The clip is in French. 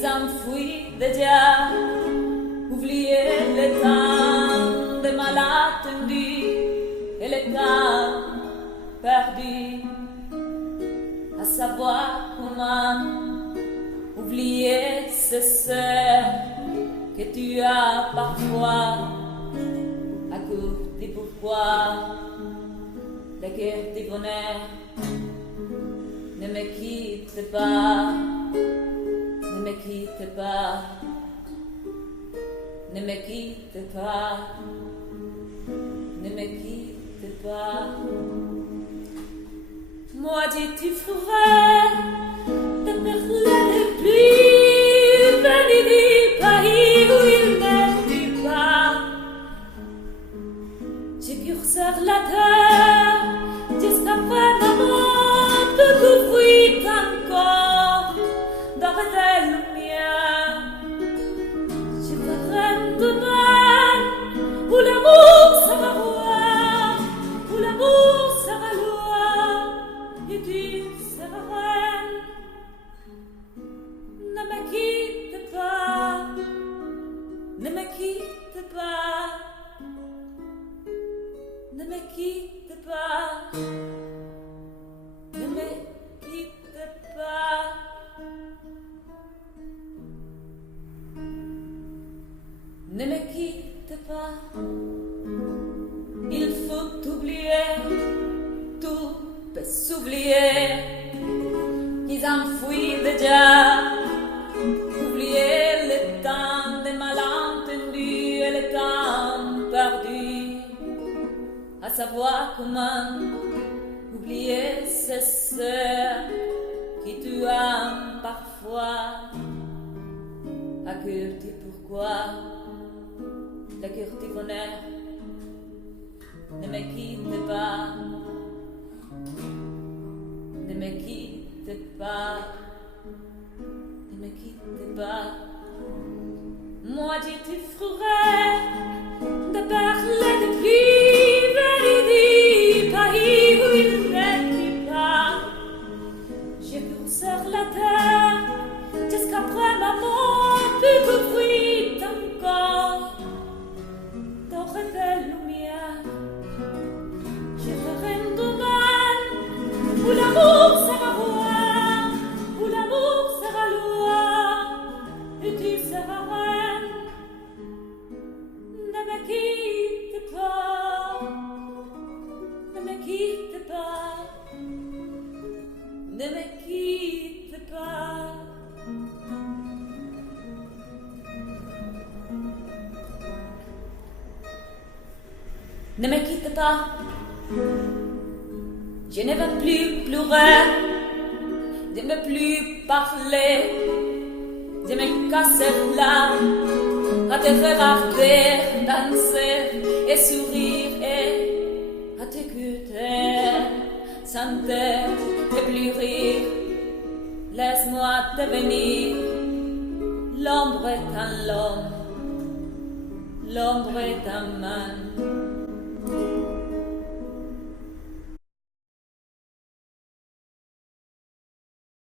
s'enfuient déjà, oublier le temps de malentendus et le temps perdu, à savoir comment oublier ce sœur que tu as parfois à cause du pourquoi la guerre du bonheur. Ne me quitte pas, ne me quitte pas, ne me quitte pas, ne me quitte pas. Moi dis-tu ferais de perler de pluie venue du pays où il ne vit pas. Je curseur la terre jusqu'après ma mort, tout couvrit encore dans des lumières. Je ferai demain où l'amour sera roi, où l'amour sera loi, et tu seras reine. Ne me quitte pas, ne me quitte pas, ne me quitte pas, ne me quitte pas. Ne me quitte pas, il faut oublier, tout peut s'oublier. Ils enfuient déjà, oublier le temps des malentendus et le temps perdu, à savoir comment oublier ces sœurs qui tu aimes parfois, à cœur du pourquoi la cœur du bonheur. Ne me quitte pas, ne me quitte pas, ne me quitte pas. Moi dis-tu ferais de parler de pluie venue du pays où il ne vit pas. Je cours sur la terre jusqu'après ma mort, puis couvrit encore d'or et de lumière. Je ferai un domaine où l'amour sera roi, où l'amour sera loi, et tu seras reine. Ne me quitte pas, ne me quitte pas, ne me quitte pas. Ne me quitte pas, je ne veux plus pleurer, je ne veux plus parler, je me casser là, à te regarder, danser et sourire et à t'écouter, chanter et plus rire. Laisse-moi devenir l'ombre est un l'homme, l'ombre est un man.